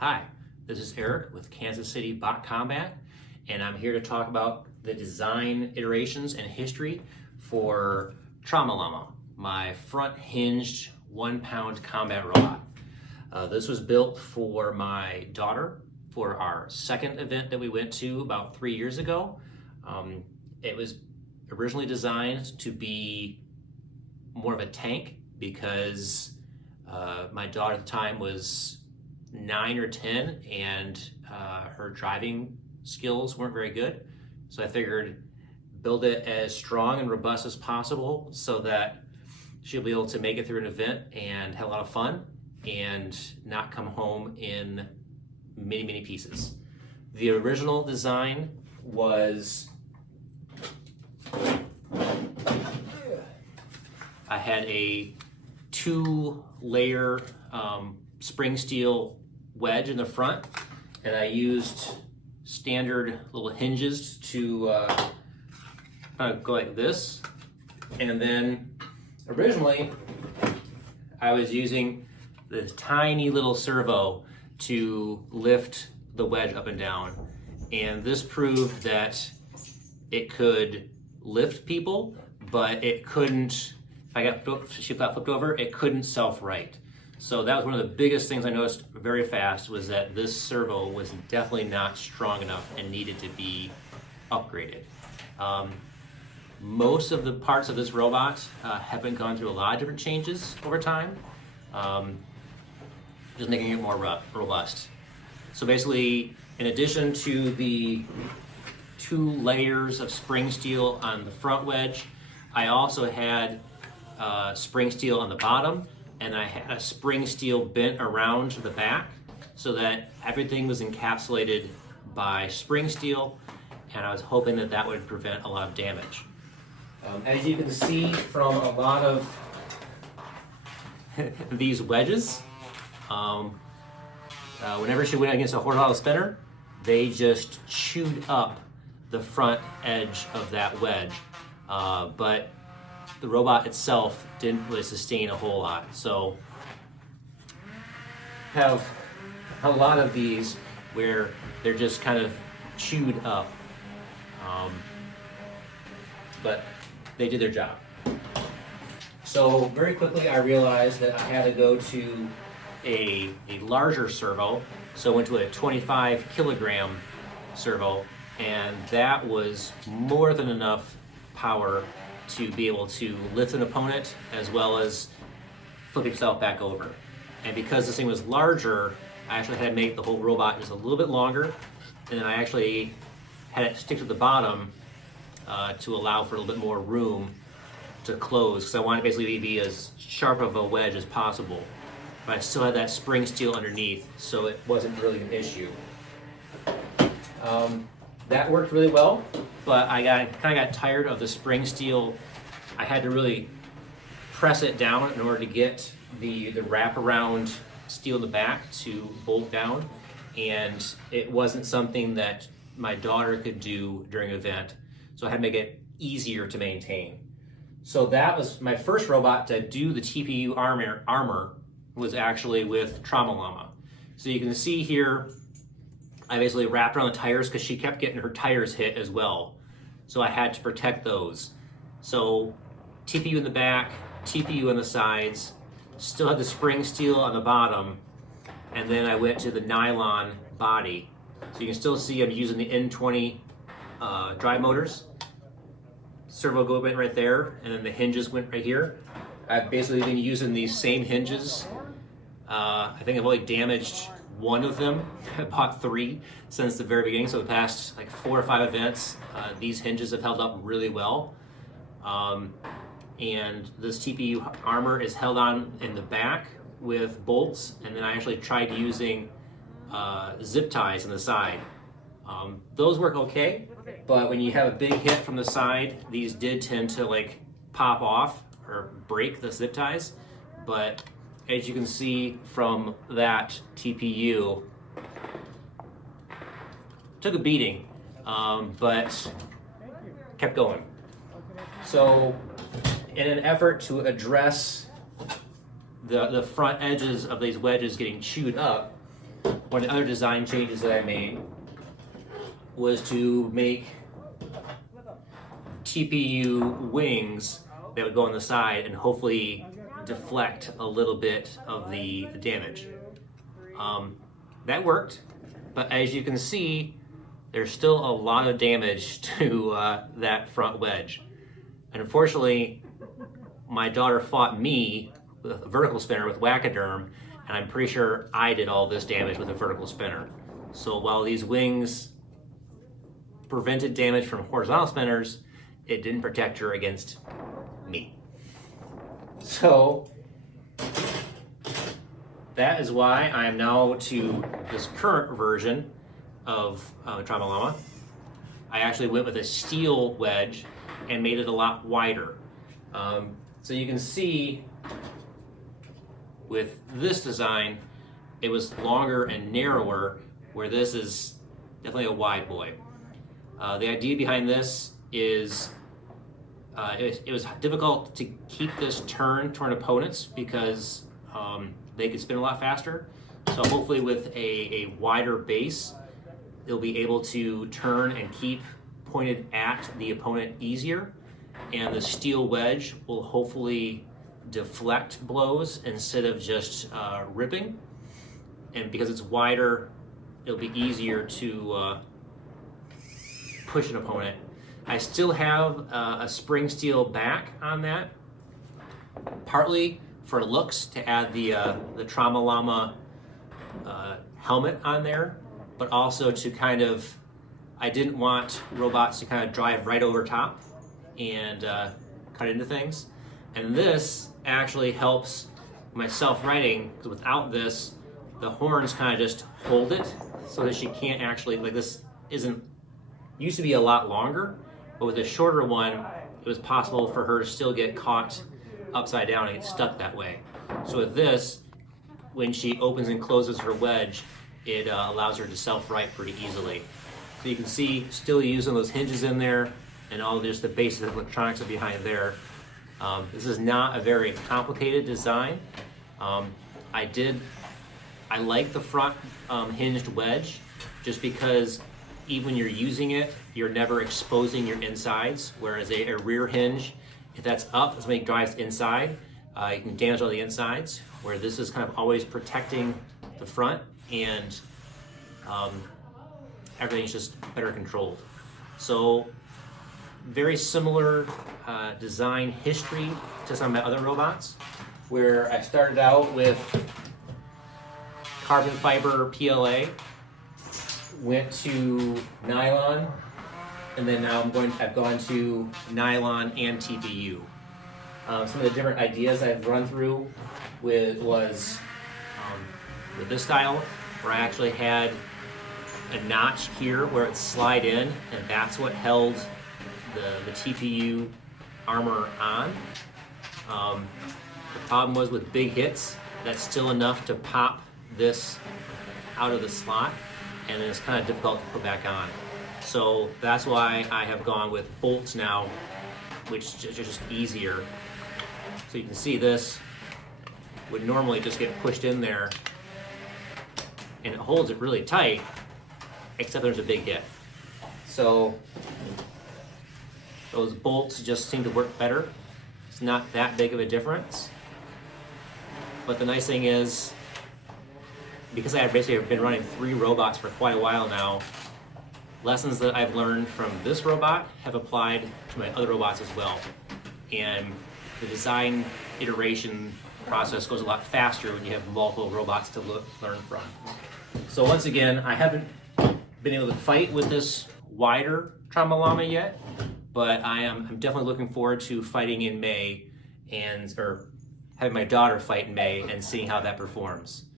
Hi, this is Eric with Kansas City Bot Combat, and I'm here to talk about the design iterations and history for Llama, my front hinged 1-pound combat robot. This was built for my daughter for our second event that we went to about 3 years ago. It was originally designed to be more of a tank because my daughter at the time was 9 or 10 and her driving skills weren't very good. So I figured build it as strong and robust as possible so that she'll be able to make it through an event and have a lot of fun and not come home in many pieces. The original design was I had a 2-layer spring steel wedge in the front, and I used standard little hinges to go like this. And then originally I was using this tiny little servo to lift the wedge up and down, and this proved that it could lift people, but it couldn't, if she got flipped over, it couldn't self-right. So that was one of the biggest things I noticed very fast, was that this servo was definitely not strong enough and needed to be upgraded. Most of the parts of this robot haven't gone through a lot of different changes over time, just making it more robust. So basically, in addition to the 2 layers of spring steel on the front wedge, I also had spring steel on the bottom, and I had a spring steel bent around the back so that everything was encapsulated by spring steel, and I was hoping that that would prevent a lot of damage. As you can see from a lot of these wedges, whenever she went against a horizontal spinner, they just chewed up the front edge of that wedge, but the robot itself didn't really sustain a whole lot. So have a lot of these where they're just kind of chewed up, but they did their job. So very quickly I realized that I had to go to a larger servo, so I went to a 25 kilogram servo, and that was more than enough power to be able to lift an opponent as well as flip himself back over. And because this thing was larger, I actually had to make the whole robot just a little bit longer, and then I actually had it stick to the bottom to allow for a little bit more room to close, because I wanted to basically be as sharp of a wedge as possible. But I still had that spring steel underneath, so it wasn't really an issue. That worked really well, but I kind of got tired of the spring steel. I had to really press it down in order to get the wraparound steel in the back to bolt down, and it wasn't something that my daughter could do during an event, so I had to make it easier to maintain. So that was my first robot to do the TPU armor was actually with Llama. So you can see here, I basically wrapped around the tires because she kept getting her tires hit as well. So I had to protect those. So TPU in the back, TPU on the sides, still had the spring steel on the bottom, and then I went to the nylon body. So you can still see I'm using the N20 drive motors. Servo go went right there, and then the hinges went right here. I've basically been using these same hinges. I think I've only damaged one of them. I bought 3 since the very beginning, so the past like 4 or 5 events, these hinges have held up really well. And this TPU armor is held on in the back with bolts, and then I actually tried using zip ties on the side. Those work okay, but when you have a big hit from the side, these did tend to like pop off or break the zip ties. But as you can see from that TPU, took a beating, but kept going. So in an effort to address the front edges of these wedges getting chewed up, one of the other design changes that I made was to make TPU wings that would go on the side and hopefully deflect a little bit of the damage. That worked, but as you can see, there's still a lot of damage to that front wedge. And unfortunately, my daughter fought me with a vertical spinner with Wackoderm, and I'm pretty sure I did all this damage with a vertical spinner. So while these wings prevented damage from horizontal spinners, it didn't protect her against me. So that is why I am now to this current version of Trauma Llama. I actually went with a steel wedge and made it a lot wider. So you can see with this design, it was longer and narrower, where this is definitely a wide boy. The idea behind this is it was difficult to keep this turn toward opponents because they could spin a lot faster. So hopefully with a wider base, they'll be able to turn and keep pointed at the opponent easier. And the steel wedge will hopefully deflect blows instead of just ripping. And because it's wider, it'll be easier to push an opponent. I still have a spring steel back on that, partly for looks to add the Trauma Llama helmet on there, but also to kind of, I didn't want robots to kind of drive right over top and cut into things. And this actually helps my self-righting, because without this, the horns kind of just hold it so that she can't actually, like this used to be a lot longer, but with a shorter one, it was possible for her to still get caught upside down and get stuck that way. So with this, when she opens and closes her wedge, it allows her to self-right pretty easily. So you can see, still using those hinges in there and all just the basic electronics are behind there. This is not a very complicated design. I like the front hinged wedge just because even when you're using it, you're never exposing your insides, whereas a rear hinge, if that's up, it's when it drives inside, you can damage all the insides, where this is kind of always protecting the front and everything's just better controlled. So very similar design history to some of my other robots, where I started out with carbon fiber PLA, went to nylon, and then now I've gone to nylon and TPU. Some of the different ideas I've run through with this style, where I actually had a notch here where it slide in, and that's what held the TPU armor on. The problem was with big hits, that's still enough to pop this out of the slot, and then it's kind of difficult to put back on. So that's why I have gone with bolts now, which is just easier. So you can see this would normally just get pushed in there, and it holds it really tight, except there's a big hit. So those bolts just seem to work better. It's not that big of a difference. But the nice thing is, because I have basically been running 3 robots for quite a while now, lessons that I've learned from this robot have applied to my other robots as well. And the design iteration process goes a lot faster when you have multiple robots to learn from. So once again, I haven't been able to fight with this wider Trauma Llama yet, but I'm definitely looking forward to fighting in May, or having my daughter fight in May and seeing how that performs.